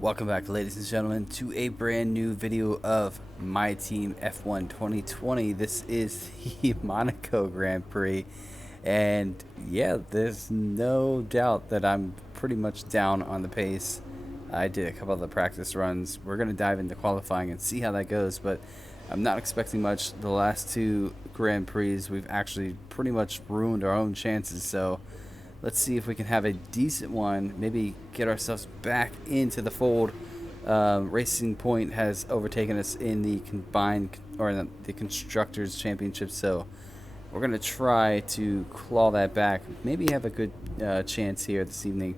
Welcome back, ladies and gentlemen, to a brand new video of My Team F1 2020. This is the Monaco Grand Prix, and yeah, there's no doubt that I'm pretty much down on the pace. I did a couple of the practice runs. We're going to dive into qualifying and see how that goes, but I'm not expecting much. The last two Grand Prix, we've actually pretty much ruined our own chances, so let's see if we can have a decent one, maybe get ourselves back into the fold. Racing Point has overtaken us in the combined, or the Constructors Championship, so we're going to try to claw that back. Maybe have a good chance here this evening,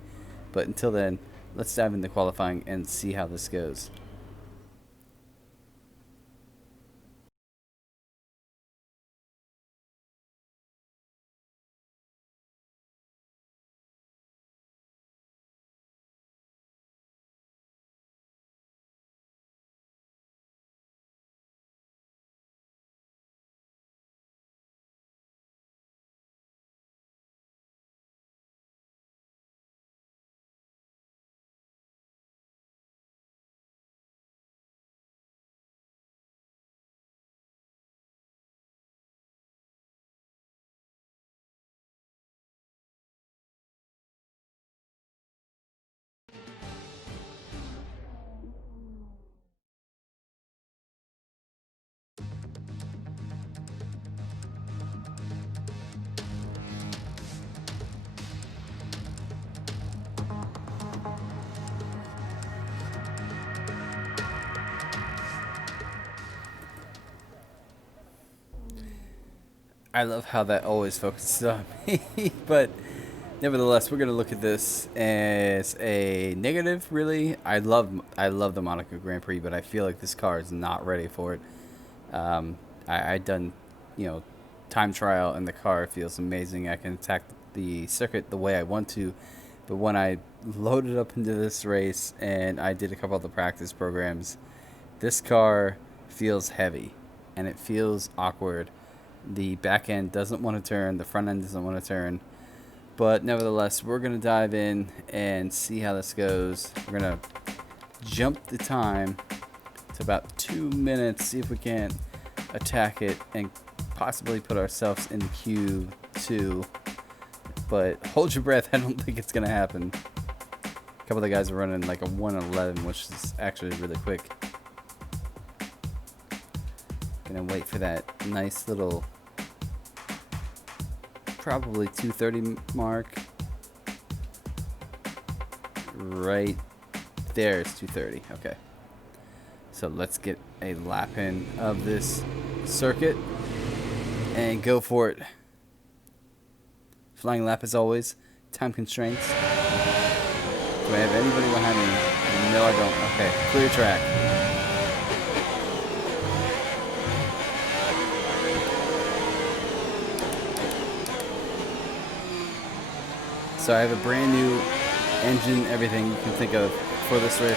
but until then, let's dive into qualifying and see how this goes. I love how that always focuses on me, but nevertheless, we're gonna look at this as a negative. Really, I love the Monaco Grand Prix, but I feel like this car is not ready for it. I done, time trial, and the car feels amazing. I can attack the circuit the way I want to, but when I loaded up into this race and I did a couple of the practice programs, this car feels heavy, and it feels awkward. The back end doesn't want to turn, the front end doesn't want to turn. But nevertheless, we're going to dive in and see how this goes. We're going to jump the time to about 2 minutes, see if we can't attack it and possibly put ourselves in Q2. But hold your breath, I don't think it's going to happen. A couple of the guys are running like a 1:11, which is actually really quick. Gonna wait for that nice little, probably 2:30 mark. Right there is 2:30. Okay, so let's get a lap in of this circuit and go for it. Flying lap as always. Time constraints. Do I have anybody behind me? No, I don't. Okay, clear track. So I have a brand new engine, everything you can think of for this race.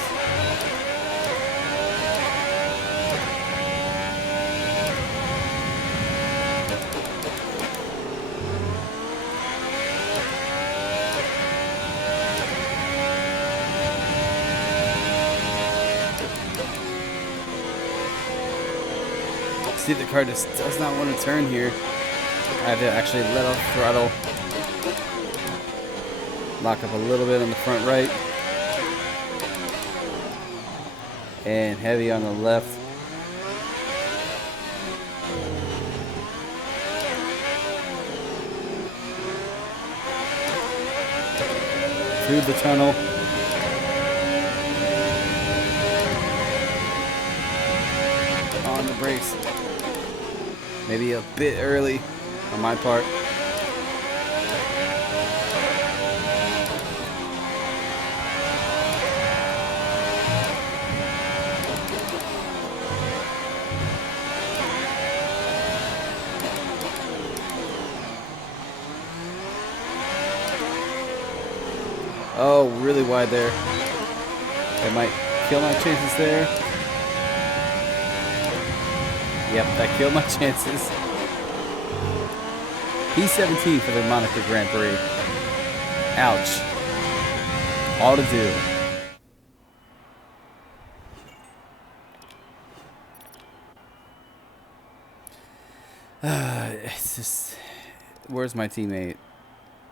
See, the car just does not want to turn here. I have to actually let off throttle. Lock up a little bit on the front right. And heavy on the left. Through the tunnel. On the brakes. Maybe a bit early on my part. Oh, really wide there. That might kill my chances there. Yep, that killed my chances. P17 for the Monaco Grand Prix. Ouch. All to do. It's just, where's my teammate?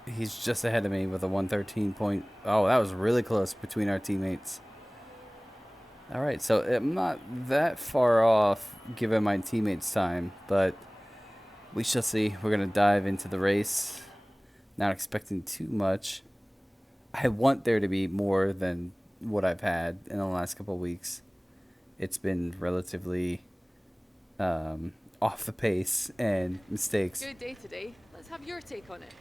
He's just ahead of me with a 113 point. Oh, that was really close between our teammates. All right, so I'm not that far off given my teammates time, but we shall see. We're going to dive into the race. Not expecting too much. I want there to be more than what I've had in the last couple of weeks. It's been relatively off the pace and mistakes. Good day today. Let's have your take on it.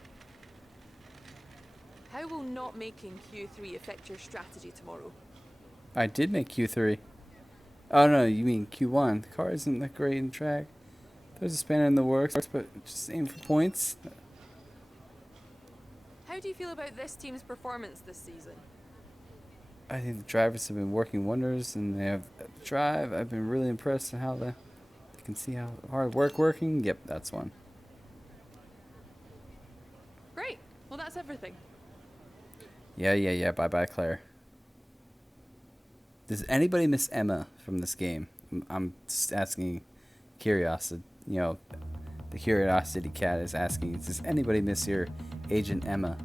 How will not making Q3 affect your strategy tomorrow? I did make Q3. Oh, no, you mean Q1. The car isn't that great in track. There's a spanner in the works, but just aim for points. How do you feel about this team's performance this season? I think the drivers have been working wonders, and they have the drive. I've been really impressed in how they can see how hard working. Yep, that's one. Great. Well, that's everything. Yeah. Bye, Claire. Does anybody miss Emma from this game? I'm just asking curiosity. You know, the Curiosity Cat is asking, does anybody miss your Agent Emma?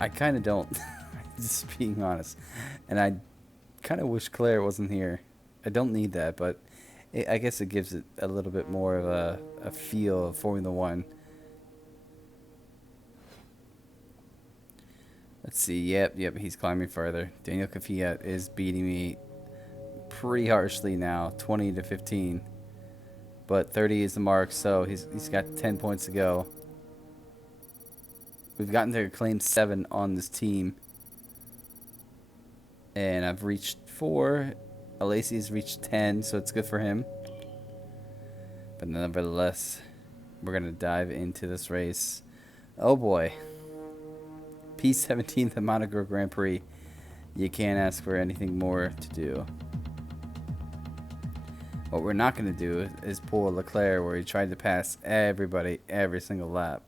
I kind of don't. Just being honest. And I kind of wish Claire wasn't here. I don't need that, but I guess it gives it a little bit more of a feel of Formula One. Let's see. Yep, he's climbing further. Daniel Kvyat is beating me pretty harshly now, 20 to 15. But 30 is the mark, so he's got 10 points to go. We've gotten to claim 7 on this team. And I've reached 4. Alesi's reached 10, so it's good for him. But nevertheless, we're going to dive into this race. Oh boy. P17, the Monaco Grand Prix. You can't ask for anything more to do. What we're not going to do is pull a Leclerc where he tried to pass everybody every single lap.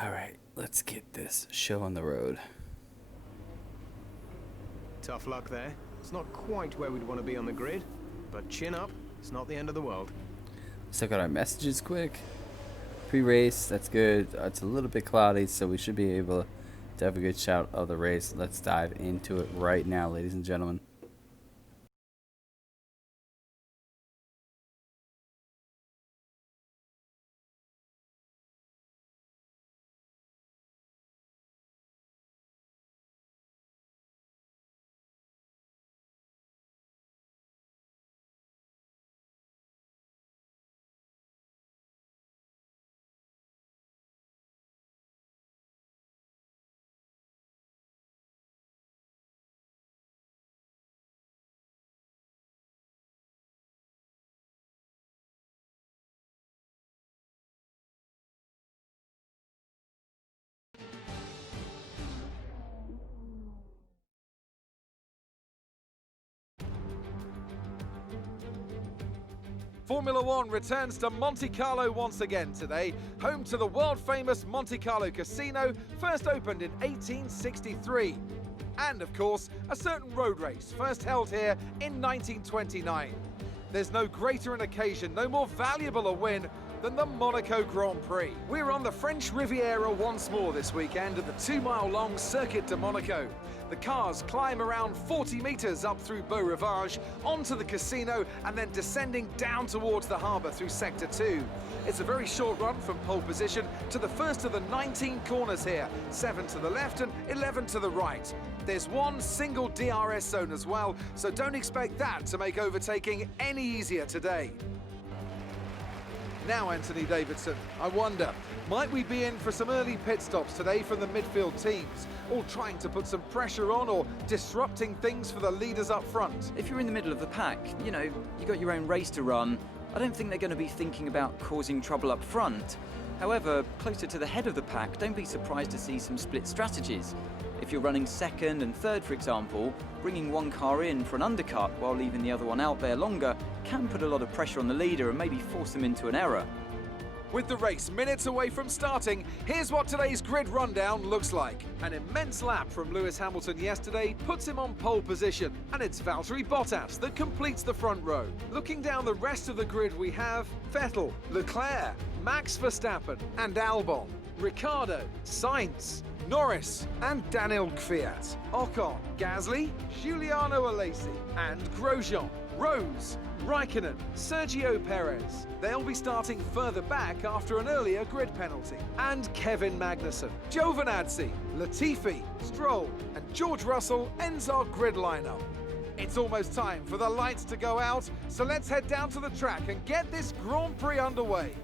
All right, let's get this show on the road. Tough luck there. It's not quite where we'd want to be on the grid, but chin up, it's not the end of the world. Let's look at our messages quick. Pre-race, that's good. It's a little bit cloudy, so we should be able to have a good shot of the race. Let's dive into it right now, ladies and gentlemen. Formula One returns to Monte Carlo once again today, home to the world-famous Monte Carlo Casino, first opened in 1863. And, of course, a certain road race, first held here in 1929. There's no greater an occasion, no more valuable a win than the Monaco Grand Prix. We're on the French Riviera once more this weekend at the 2-mile-long Circuit de Monaco. The cars climb around 40 metres up through Beau Rivage, onto the casino, and then descending down towards the harbour through Sector 2. It's a very short run from pole position to the first of the 19 corners here, 7 to the left and 11 to the right. There's one single DRS zone as well, so don't expect that to make overtaking any easier today. Now, Anthony Davidson, I wonder, might we be in for some early pit stops today from the midfield teams, all trying to put some pressure on or disrupting things for the leaders up front? If you're in the middle of the pack, you know, you got your own race to run, I don't think they're going to be thinking about causing trouble up front. However, closer to the head of the pack, don't be surprised to see some split strategies. If you're running second and third, for example, bringing one car in for an undercut while leaving the other one out there longer can put a lot of pressure on the leader and maybe force them into an error. With the race minutes away from starting, here's what today's grid rundown looks like. An immense lap from Lewis Hamilton yesterday puts him on pole position, and it's Valtteri Bottas that completes the front row. Looking down the rest of the grid, we have Vettel, Leclerc, Max Verstappen and Albon, Ricciardo, Sainz, Norris and Daniel Kvyat, Ocon, Gasly, Giuliano Alesi and Grosjean, Rose, Raikkonen, Sergio Perez. They'll be starting further back after an earlier grid penalty. And Kevin Magnussen, Giovinazzi, Latifi, Stroll and George Russell ends our grid lineup. It's almost time for the lights to go out, so let's head down to the track and get this Grand Prix underway.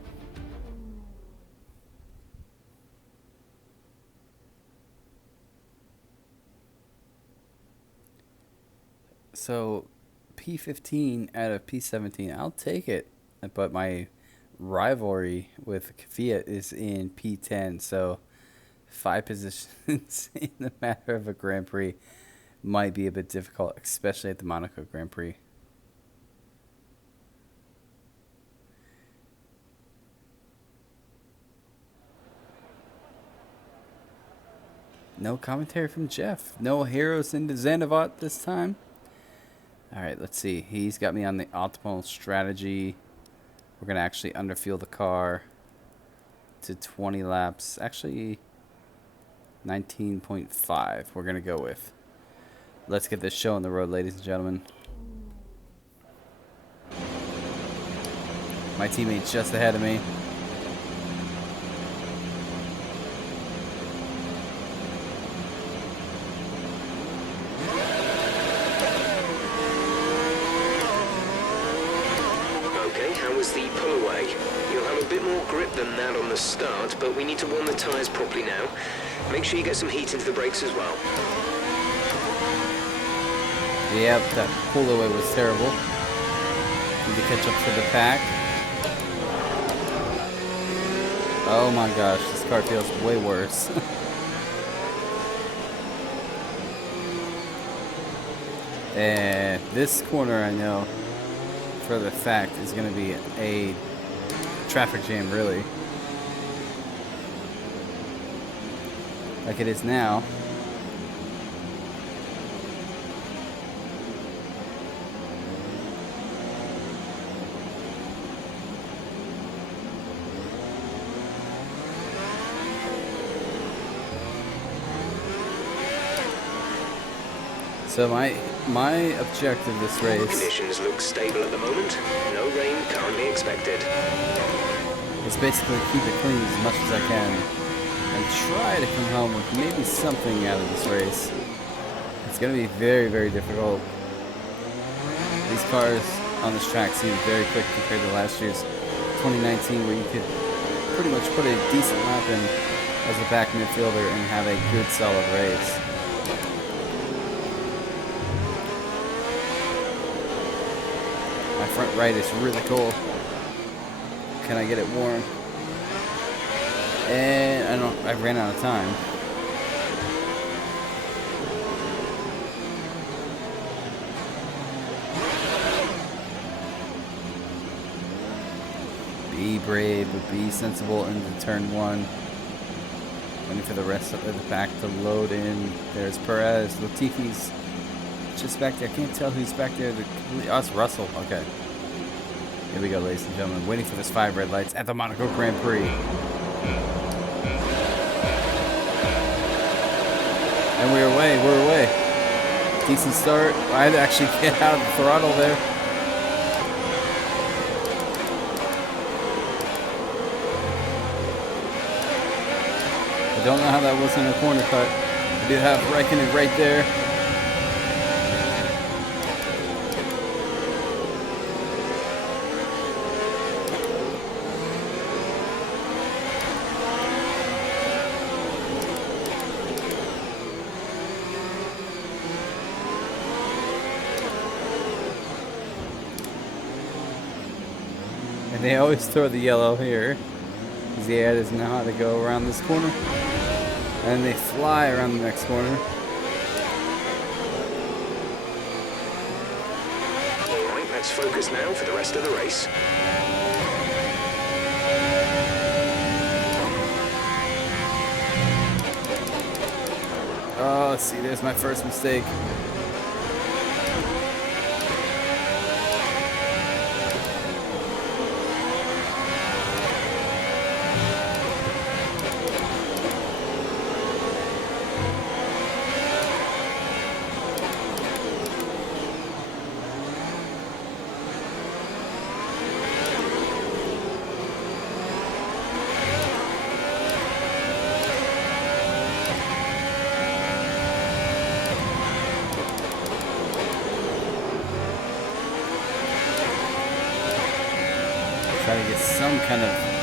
So, P15 out of P17, I'll take it. But my rivalry with Kvyat is in P10, so 5 positions in the matter of a Grand Prix might be a bit difficult, especially at the Monaco Grand Prix. No commentary from Jeff. No heroes into Zandvoort this time. Alright, let's see. He's got me on the optimal strategy. We're going to actually underfuel the car to 20 laps. Actually, 19.5 we're going to go with. Let's get this show on the road, ladies and gentlemen. My teammate's just ahead of me. The pull away. You'll have a bit more grip than that on the start, but we need to warm the tyres properly now. Make sure you get some heat into the brakes as well. Yep, that pull away was terrible. Need to catch up to the pack. Oh my gosh, this car feels way worse. And this corner, I know for the fact, is going to be a traffic jam, really. Like it is now. So my objective this race... Conditions look stable at the moment. No rain currently expected. Is basically keep it clean as much as I can. And try to come home with maybe something out of this race. It's going to be very, very difficult. These cars on this track seem very quick compared to last year's 2019, where you could pretty much put a decent lap in as a back midfielder and have a good, solid race. My front right is really cool. Can I get it warm? And I ran out of time. Be brave, but be sensible into turn one. Waiting for the rest of the pack to load in. There's Perez. Latifi's just back there. I can't tell who's back there. Oh, it's Russell. Okay. Here we go, ladies and gentlemen. Waiting for this 5 red lights at the Monaco Grand Prix. And we're away. We're away. Decent start. I had to actually get out of the throttle there. I don't know how that wasn't a corner cut. I do have Raikkonen right there. And they always throw the yellow here. Because the AI doesn't know how to go around this corner. And they fly around the next corner. Alright, let's focus now for the rest of the race. Oh, let's see, there's my first mistake. Try to get some kind of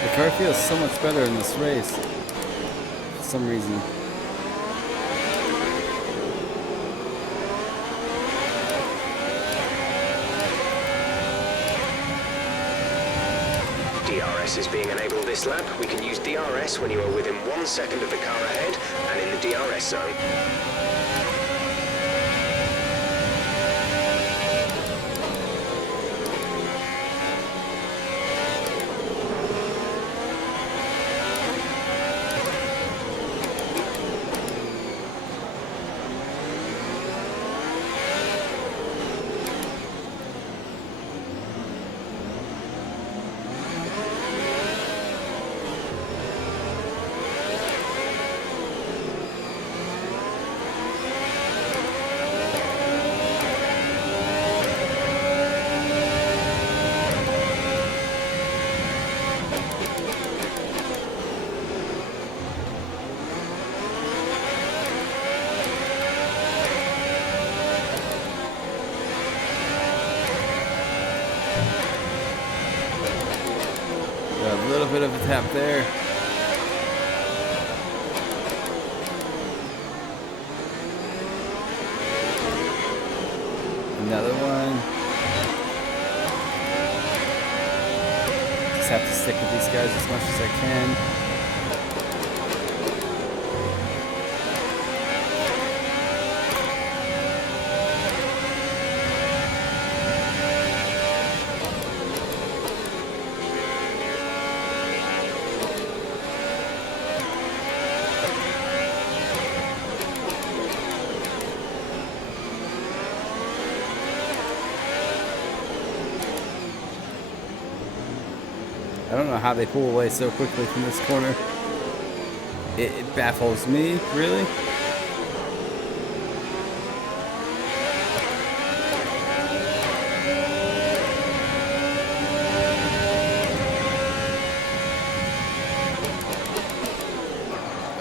the car feels so much better in this race for some reason. DRS is being enabled this lap. We can use DRS when you are within 1 second of the car ahead and in the DRS zone. Got a little bit of a tap there. Another one. Just have to stick with these guys as much as I can. I don't know how they pull away so quickly from this corner. It baffles me, really.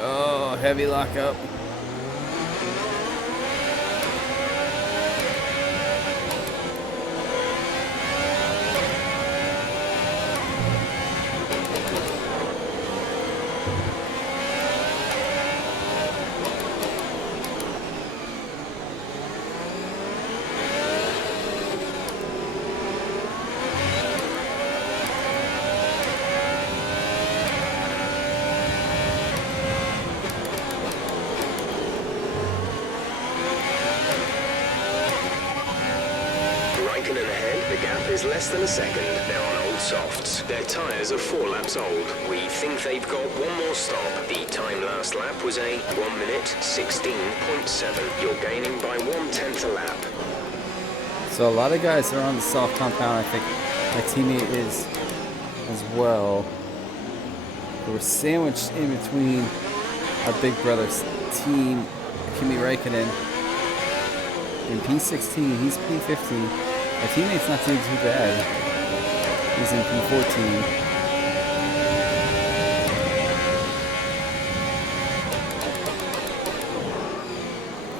Oh, heavy lockup. The gap is less than a second. They're on old softs. Their tyres are 4 laps old. We think they've got one more stop. The time last lap was a 1 minute 16.7. You're gaining by 1/10 a lap. So a lot of guys are on the soft compound. I think my teammate is as well. We're sandwiched in between our big brother's team, Kimi Räikkönen, and P16. He's P15. My teammate's not doing too bad. He's in P14.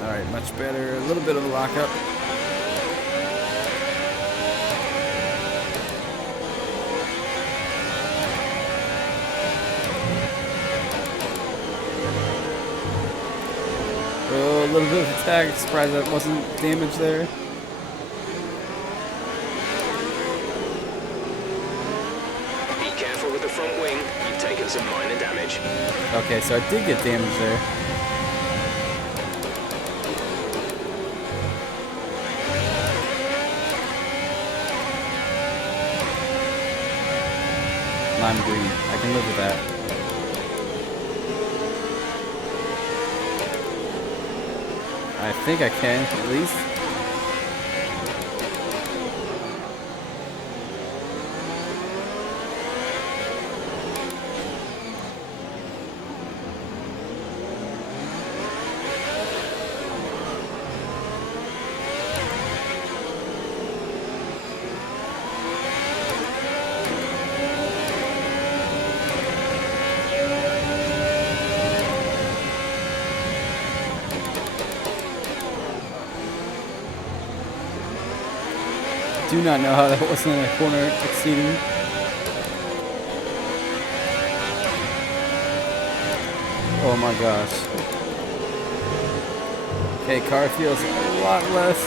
All right, much better. A little bit of a lockup. Oh, a little bit of attack. Surprised that wasn't damaged there. Be careful with the front wing. You've taken some minor damage. Okay, so I did get damage there. Lime green. I can live with that. I think I can, at least. Do not know how that wasn't in a corner exceeding. Oh my gosh. Okay, car feels a lot less.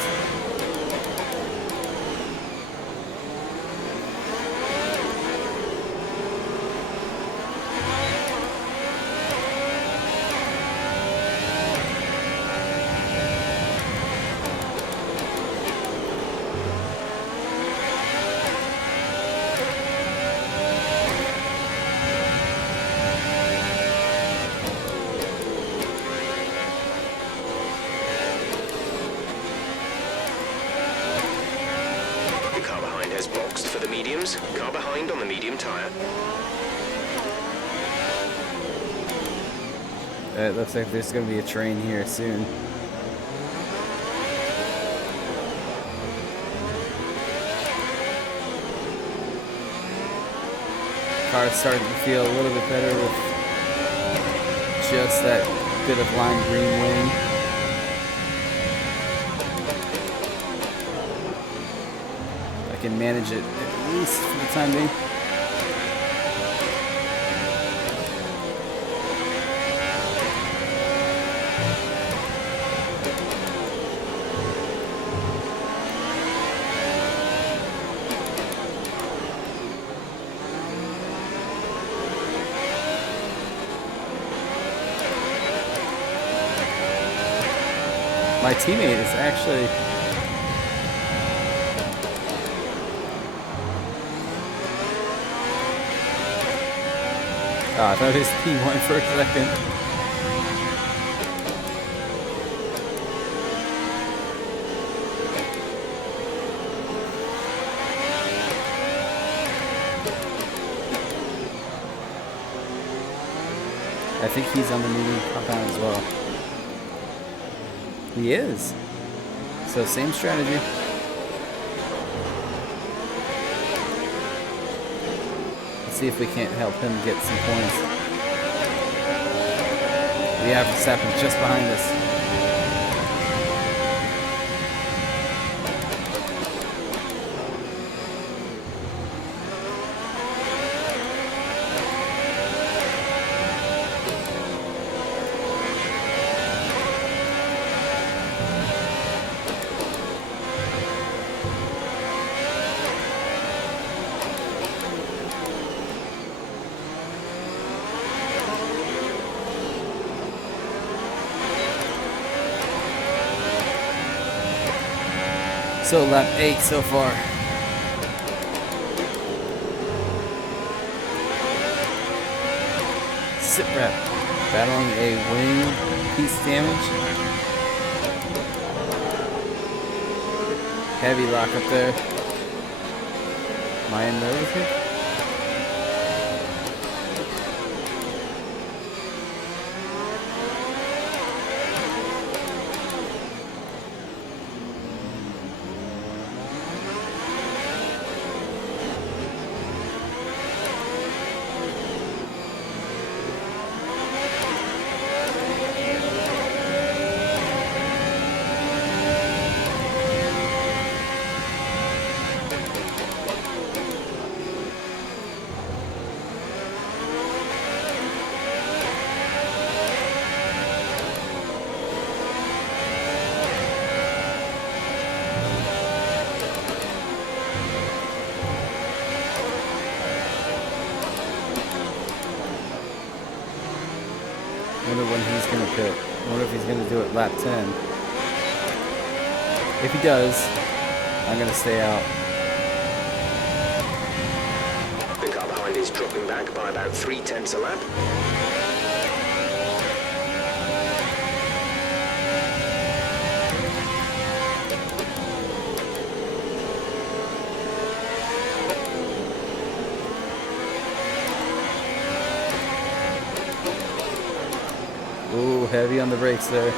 Boxed for the mediums. Car behind on the medium tyre. It looks like there's going to be a train here soon. Car's starting to feel a little bit better with just that bit of lime green wing. I can manage it at least for the time being. My teammate is actually I thought it was P1 for a second. I think he's on the medium compound as well. He is. So same strategy. Let's see if we can't help him get some points. We have Verstappen just behind us. So lap 8 so far. Sit rep. Battling a wing piece damage. Heavy lock up there. Am I in there with him? Wonder when he's gonna pit. Wonder if he's gonna do it lap 10. If he does, I'm gonna stay out. The car behind is dropping back by about 3/10 a lap. Ooh, heavy on the brakes there.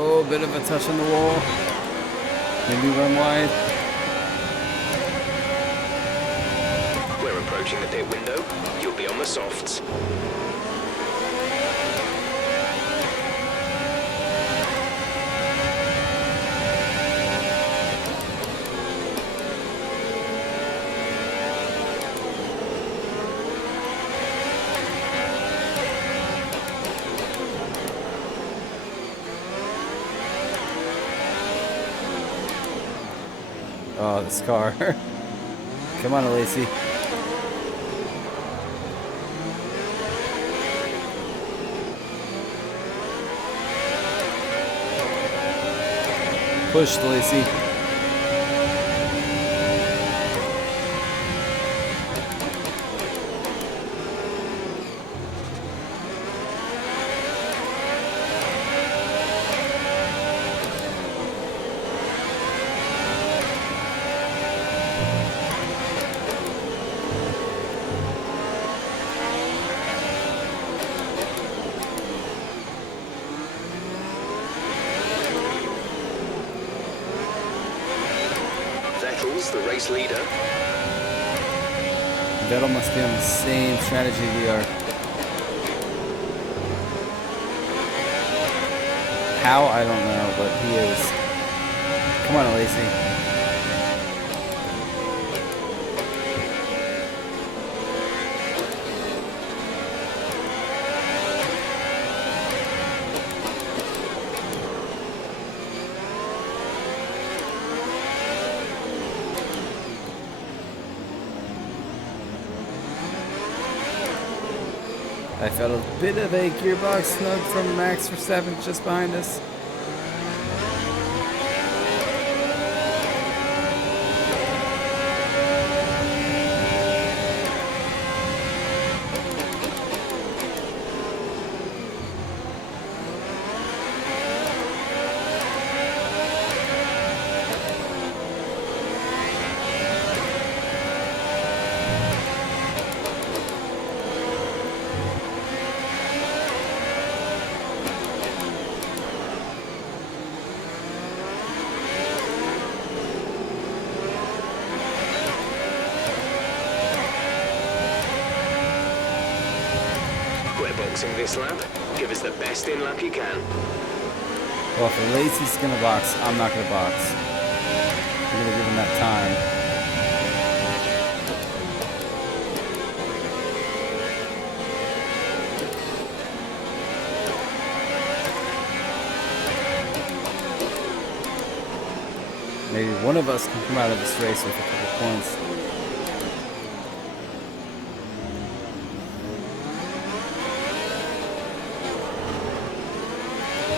Oh, bit of a touch on the wall. Maybe run wide. We're approaching the pit window. You'll be on the softs. Oh, this car. Come on, Lacey. Push, Lacey. Vettel's the race leader. Vettel must be on the same strategy we are. How? I don't know, but he is. Come on, Lacey. I felt a bit of a gearbox snug from Max Verstappen just behind us. boxing this lap. Give us the best in lap you can. Well, if Lacey's gonna box, I'm not gonna box. I'm gonna give him that time. Maybe one of us can come out of this race with a couple points.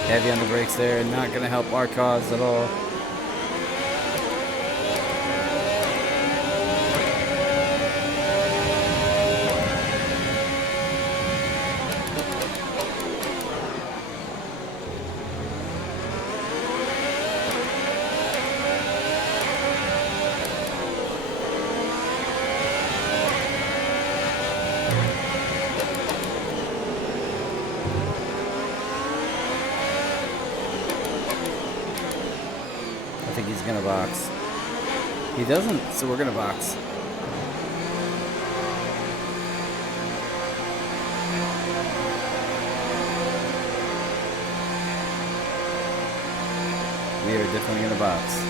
Heavy on the brakes there, not gonna help our cause at all. I think he's gonna box. He doesn't, so we're gonna box. We are definitely gonna box.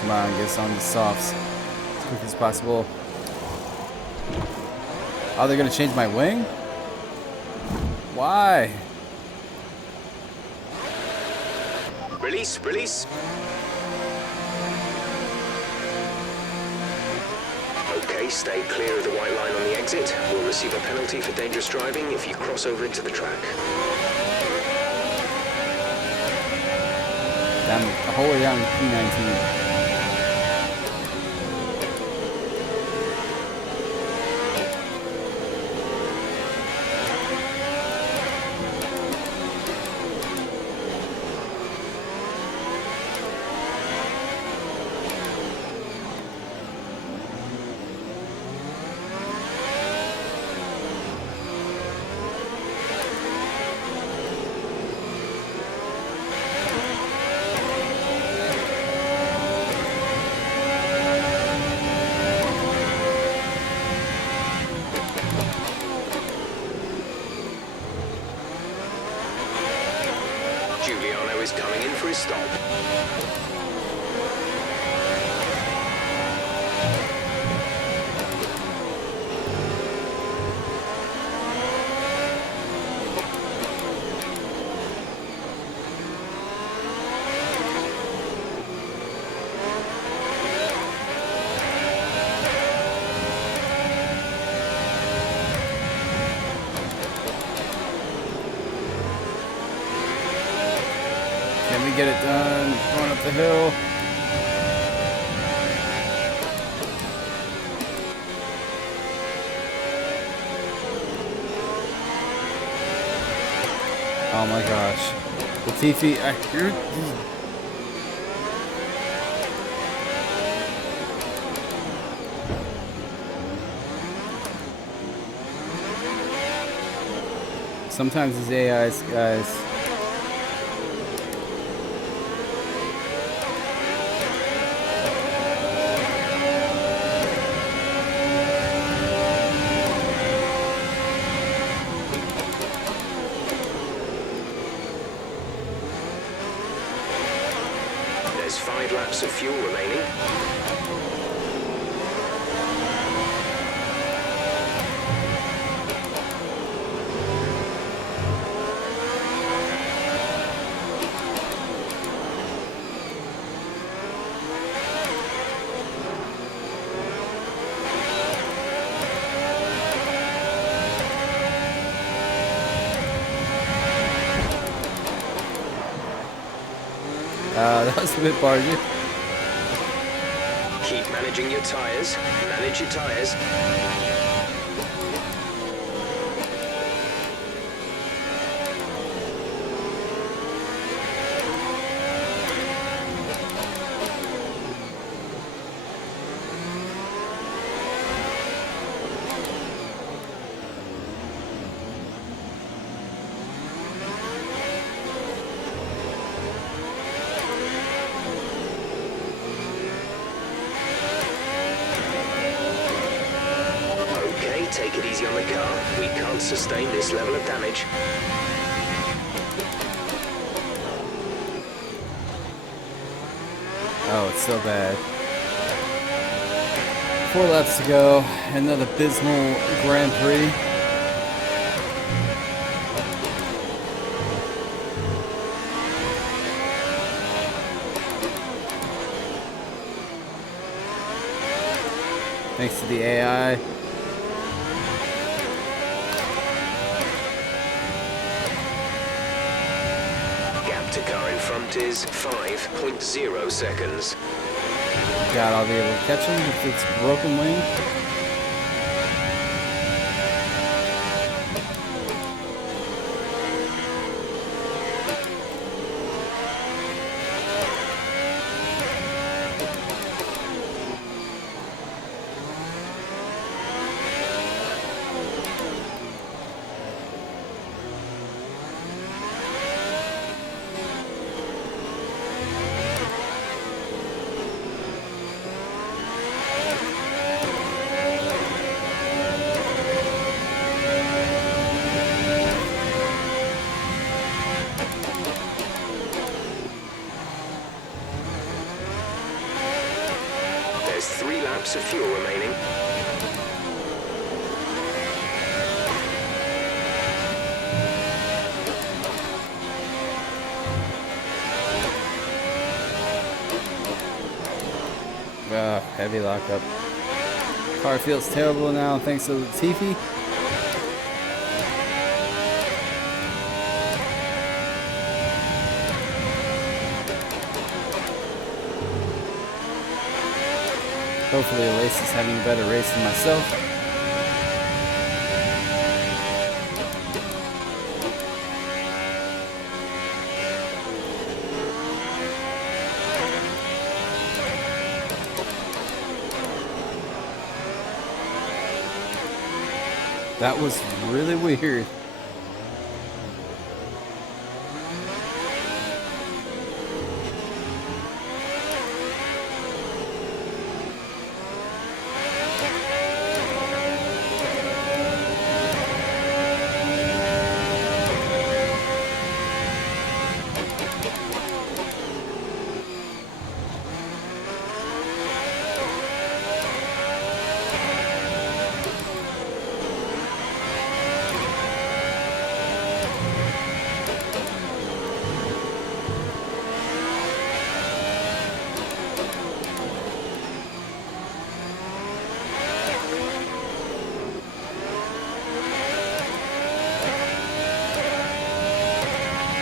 Come on, get us on the softs as quick as possible. Oh, they're gonna change my wing? Why? Release, release. Okay, stay clear of the white line on the exit. We'll receive a penalty for dangerous driving if you cross over into the track. Down the whole way down P19. Giuliano is coming in for his stop. Can we get it done? Going up the hill. Oh my gosh. Latifi, sometimes these AIs, guys. There's 5 laps of fuel remaining. That was a bit bargy. Keep managing your tyres. Manage your tyres. take it easy on the car. We can't sustain this level of damage. Oh, it's so bad. 4 laps to go. Another abysmal Grand Prix. Thanks to the AI. Gap to car in front is 5.0 seconds. God, I'll be able to catch him with its broken wing. There's 3 laps of fuel remaining. Heavy lockup. Car feels terrible now thanks to Latifi. Hopefully Elise is having a better race than myself. That was really weird.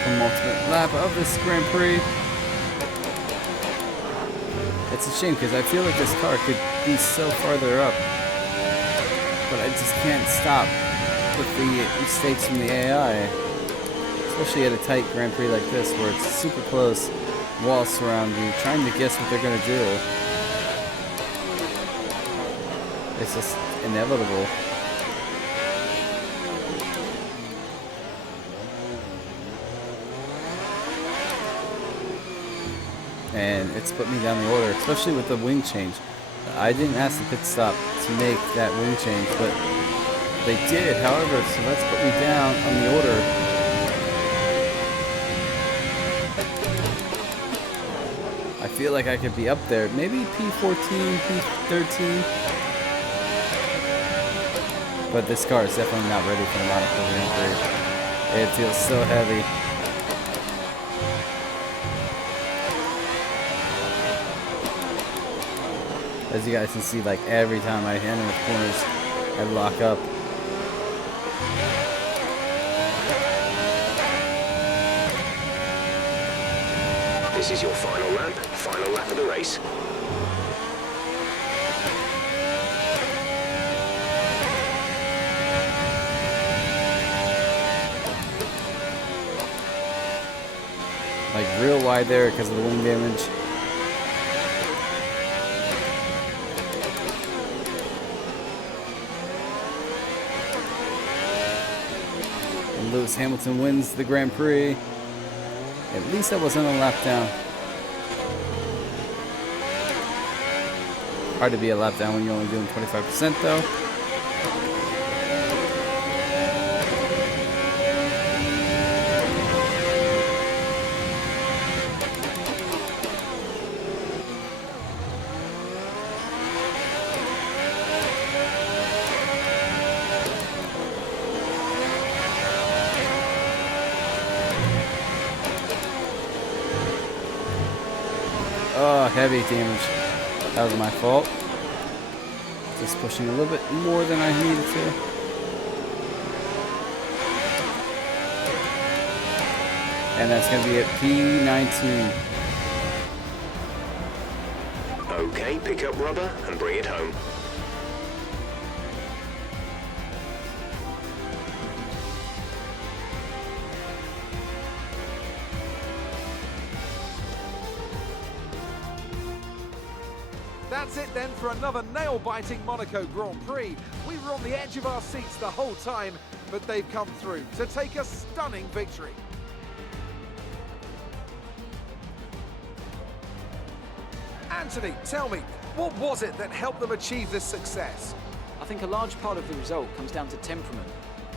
Penultimate lap of this Grand Prix. It's a shame because I feel like this car could be so farther up, but I just can't stop with the mistakes from the AI, especially at a tight Grand Prix like this where it's super close, walls surround you, trying to guess what they're going to do. It's just inevitable. And it's put me down the order, especially with the wing change. I didn't ask the pit stop to make that wing change, but they did, however, so that's put me down on the order. I feel like I could be up there, maybe P14, P13. But this car is definitely not ready for the Monaco Grand Prix. It feels so heavy. As you guys can see, like every time I enter the corners, I lock up. This is your final lap of the race. Like real wide there because of the wing damage. And Lewis Hamilton wins the Grand Prix. At least I wasn't a lap down. Hard to be a lap down when you're only doing 25% though. heavy damage. That was my fault. Just pushing a little bit more than I needed to. And that's going to be at P19. Okay, pick up rubber and bring it home. That's it then for another nail-biting Monaco Grand Prix. We were on the edge of our seats the whole time, but they've come through to take a stunning victory. Anthony, tell me, what was it that helped them achieve this success? I think a large part of the result comes down to temperament.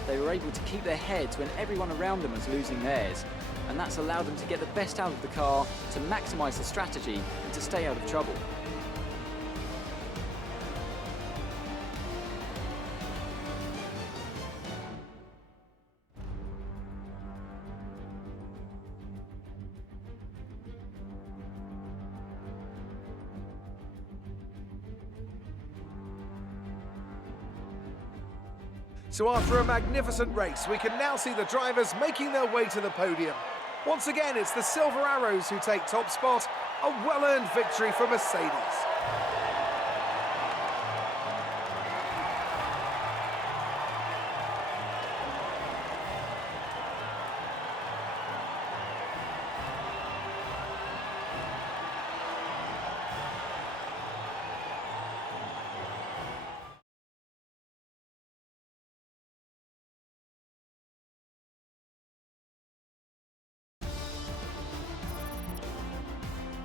They were able to keep their heads when everyone around them was losing theirs, and that's allowed them to get the best out of the car, to maximise the strategy, and to stay out of trouble. So after a magnificent race, we can now see the drivers making their way to the podium. Once again, it's the Silver Arrows who take top spot, a well-earned victory for Mercedes.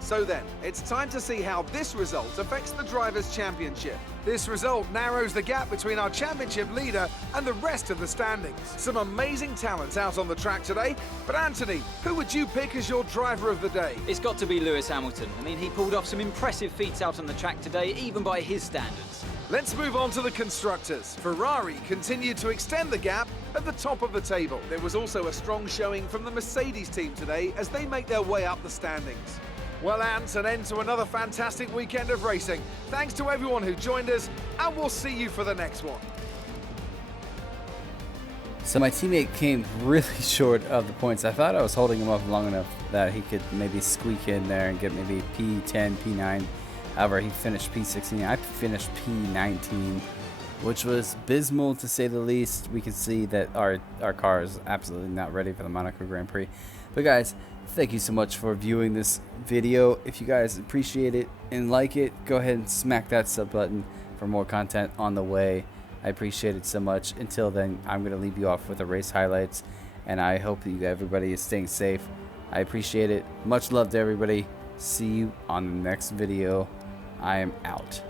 So then, it's time to see how this result affects the Drivers' Championship. This result narrows the gap between our championship leader and the rest of the standings. Some amazing talents out on the track today, but Anthony, who would you pick as your driver of the day? It's got to be Lewis Hamilton. I mean, he pulled off some impressive feats out on the track today, even by his standards. Let's move on to the constructors. Ferrari continued to extend the gap at the top of the table. There was also a strong showing from the Mercedes team today as they make their way up the standings. Well, Ant, an end to another fantastic weekend of racing. Thanks to everyone who joined us, and we'll see you for the next one. So my teammate came really short of the points. I thought I was holding him up long enough that he could maybe squeak in there and get maybe P10, P9. However, he finished P16. I finished P19, which was abysmal to say the least. We can see that our car is absolutely not ready for the Monaco Grand Prix. But guys, thank you so much for viewing this video. If you guys appreciate it and like it, go ahead and smack that sub button for more content on the way. I appreciate it so much. Until then, I'm going to leave you off with the race highlights, and I hope that everybody is staying safe. I appreciate it. Much love to everybody. See you on the next video. I am out.